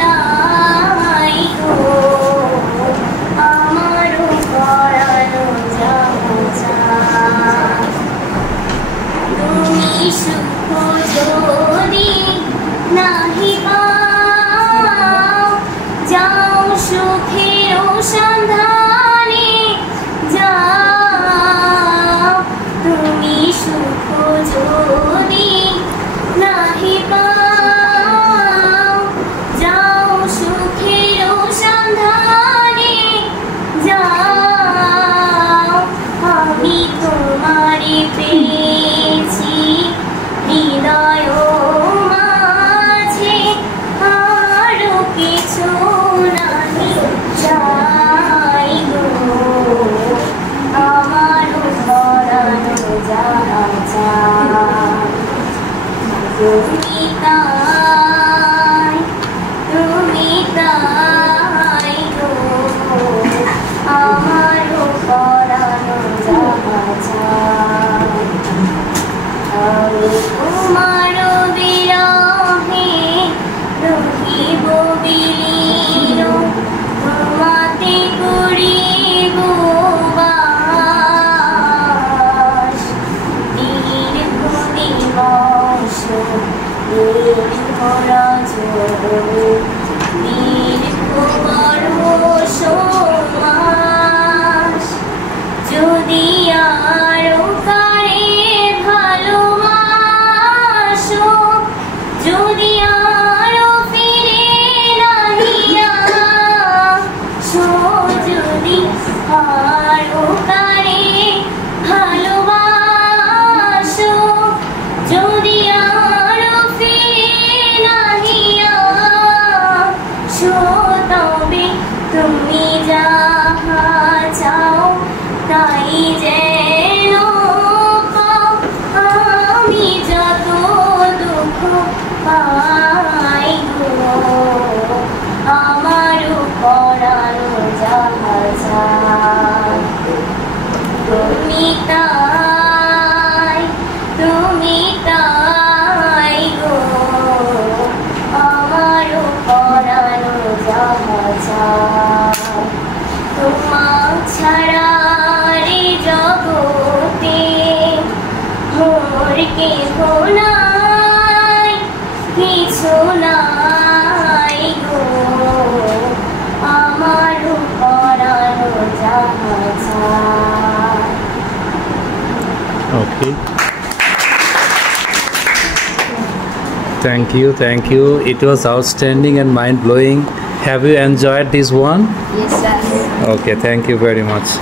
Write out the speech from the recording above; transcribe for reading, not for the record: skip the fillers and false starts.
নাই গো আমারও পরানো জাহাজ তুমি সুখ যদি নাহি পাও যাও সুখের সন্ধানে যাও তুমি সুখ যদি নাহি পাও যাও সুখের সন্ধানে যাও আমি তোমারে পেয়েছি হৃদয় মাঝে আরো কিছু নাহি চাই গো আমারও পরানো জাহাজ তুমি তাই গো আমারও পরানো জাহাজ আমি তোমার বিরহে রহিব বিলীন তোমাতে করিব বাস দীর্ঘ দিবস দীর্ঘ রজনী দীর্ঘ বর্ষ মাস যদি আরো কারে ভালোবাসো যদি আরো ফিরে নাহি আসো যদি আরো কারে ভালোবাসো যদি আরো ফিরে নাহি আসো তবে তুমি যাহা চাও তাই যেন পাও আমি যত দুঃখ পাই গো আমারও পরানো জাহাজ তুমি তাই গো আমারও পরানো জাহাজ তোমার ছাড়া রে জগতে মোর কেহ নাই কিছু নাই গো আমারও পরানো জাহাজ Okay. Thank you. It was outstanding and mind-blowing. Have you enjoyed this one? Yes, sir. Okay, thank you very much.